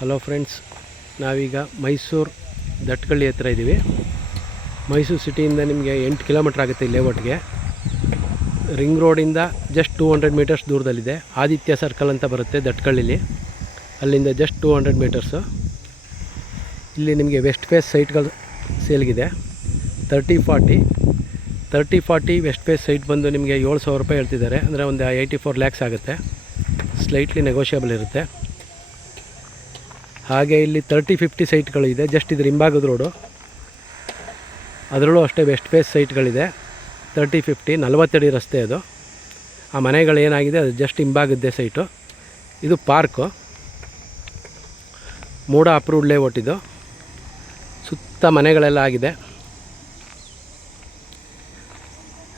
Hello friends, ನಾವೀಗ ಮೈಸೂರು ದಟ್ಕಳ್ಳಿ ಹತ್ರ ಇದ್ದೀವಿ. ಮೈಸೂರು ಸಿಟಿಯಿಂದ ನಿಮಗೆ 8 ಕಿಲೋಮೀಟ್ರ್ ಆಗುತ್ತೆ ಈ ಲೇಔಟ್ಗೆ. ರಿಂಗ್ ರೋಡಿಂದ ಜಸ್ಟ್ 200 ಮೀಟರ್ಸ್ ದೂರದಲ್ಲಿದೆ. ಆದಿತ್ಯ ಸರ್ಕಲ್ ಅಂತ ಬರುತ್ತೆ ದಟ್ಕಳ್ಳಿಲಿ, ಅಲ್ಲಿಂದ ಜಸ್ಟ್ 200 ಮೀಟರ್ಸು. ಇಲ್ಲಿ ನಿಮಗೆ ವೆಸ್ಟ್ ಫೇಸ್ ಸೈಟ್ಗಳು ಸೇಲ್ಗಿದೆ. 30-40 ವೆಸ್ಟ್ ಫೇಸ್ ಸೈಟ್ ಬಂದು ನಿಮಗೆ 7,000 ರೂಪಾಯಿ ಹೇಳ್ತಿದ್ದಾರೆ. ಅಂದರೆ ಒಂದು 84 ಲ್ಯಾಕ್ಸ್ ಆಗುತ್ತೆ. ಸ್ಲೈಟ್ಲಿ ನೆಗೋಷಿಯಬಲ್ ಇರುತ್ತೆ. ಹಾಗೆ ಇಲ್ಲಿ 30-50 ಸೈಟ್ಗಳಿದೆ. ಜಸ್ಟ್ ಇದ್ರ ಹಿಂಭಾಗದ ರೋಡು, ಅದರಲ್ಲೂ ಅಷ್ಟೇ ವೆಸ್ಟ್ ಫೇಸ್ ಸೈಟ್ಗಳಿದೆ. 30-50 40 ಅಡಿ ರಸ್ತೆ ಅದು. ಆ ಮನೆಗಳೇನಾಗಿದೆ ಅದು ಜಸ್ಟ್ ಹಿಂಭಾಗದ್ದೇ ಸೈಟು. ಇದು ಪಾರ್ಕು, ಮೂಡ ಅಪ್ರೂವ್ಡ್ ಲೇಔಟ್. ಇದು ಸುತ್ತ ಮನೆಗಳೆಲ್ಲ ಆಗಿದೆ.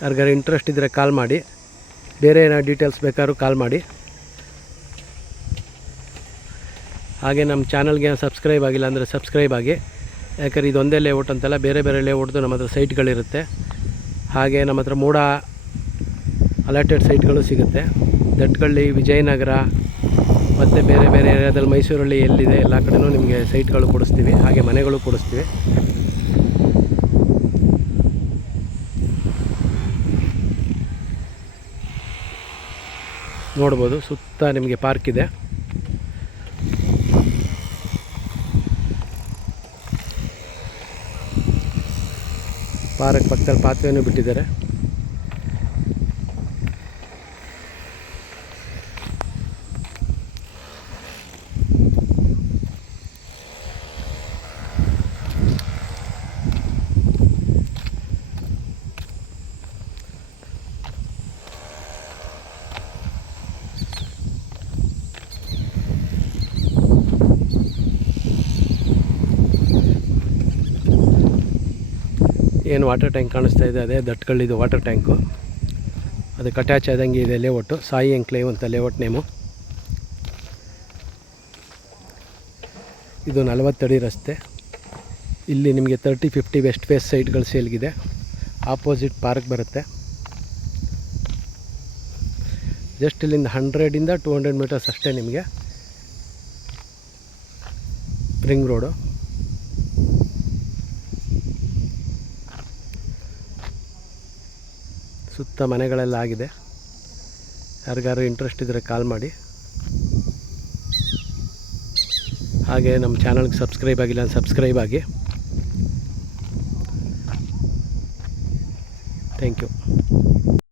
ಯಾರಿಗಾರು ಇಂಟ್ರೆಸ್ಟ್ ಇದ್ದರೆ ಕಾಲ್ ಮಾಡಿ. ಬೇರೆ ಏನೋ ಡೀಟೇಲ್ಸ್ ಬೇಕಾದ್ರೂ ಕಾಲ್ ಮಾಡಿ. ಹಾಗೆ ನಮ್ಮ ಚಾನಲ್ಗೆ ಸಬ್ಸ್ಕ್ರೈಬ್ ಆಗಿಲ್ಲ ಅಂದರೆ ಸಬ್ಸ್ಕ್ರೈಬ್ ಆಗಿ. ಯಾಕಂದರೆ ಇದೊಂದೇ ಲೇಔಟ್ ಅಂತಲ್ಲ, ಬೇರೆ ಬೇರೆ ಲೇಔಟ್ದು ನಮ್ಮ ಹತ್ರ ಸೈಟ್ಗಳಿರುತ್ತೆ. ಹಾಗೆ ನಮ್ಮ ಹತ್ರ ಮೂಡ ಅಲಾಟೆಡ್ ಸೈಟ್ಗಳು ಸಿಗುತ್ತೆ. ದಟ್ಕಳ್ಳಿ, ವಿಜಯನಗರ ಮತ್ತು ಬೇರೆ ಬೇರೆ ಏರಿಯಾದಲ್ಲಿ ಮೈಸೂರಲ್ಲಿ ಎಲ್ಲಿದೆ ಎಲ್ಲ ಕಡೆಯೂ ನಿಮಗೆ ಸೈಟ್ಗಳು ಕೊಡಿಸ್ತೀವಿ. ಹಾಗೆ ಮನೆಗಳು ಕೊಡಿಸ್ತೀವಿ. ನೋಡ್ಬೋದು, ಸುತ್ತ ನಿಮಗೆ ಪಾರ್ಕ್ ಇದೆ. ಪಾರ್ಕ್ ಪಕ್ಕದಲ್ಲಿ ಪಾತ್ವೆಯನ್ನು ಬಿಟ್ಟಿದ್ದಾರೆ. ಏನು ವಾಟರ್ ಟ್ಯಾಂಕ್ ಕಾಣಿಸ್ತಾ ಇದೆ, ಅದೇ ದಟ್ಕಳ್ಳಿದು ವಾಟರ್ ಟ್ಯಾಂಕು. ಅದಕ್ಕೆ ಅಟ್ಯಾಚ್ ಆದಂಗೆ ಇದೆ ಲೇಔಟು. ಸಾಯಿ ಎಂಕ್ಲೇವ್ ಅಂತ ಲೇಔಟ್ ನೇಮು. ಇದು 40 ಅಡಿ ರಸ್ತೆ. ಇಲ್ಲಿ ನಿಮಗೆ 30-50 ವೆಸ್ಟ್ ಫೇಸ್ ಸೈಟ್ಗಳು ಸೇಲ್ಗಿದೆ. ಆಪೋಸಿಟ್ ಪಾರ್ಕ್ ಬರುತ್ತೆ. ಜಸ್ಟ್ ಇಲ್ಲಿಂದ 100-200 ಮೀಟರ್ಸ್ ಅಷ್ಟೇ ನಿಮಗೆ ರಿಂಗ್ ರೋಡು. ಸುತ್ತ ಮನೆಗಳೆಲ್ಲ ಆಗಿದೆ. ಯಾರಿಗಾರು ಇಂಟ್ರೆಸ್ಟ್ ಇದ್ದರೆ ಕಾಲ್ ಮಾಡಿ. ಹಾಗೆ ನಮ್ಮ ಚಾನಲ್ಗೆ ಸಬ್ಸ್ಕ್ರೈಬ್ ಆಗಿಲ್ಲ ಅಂದರೆ ಸಬ್ಸ್ಕ್ರೈಬ್ ಆಗಿ. Thank you.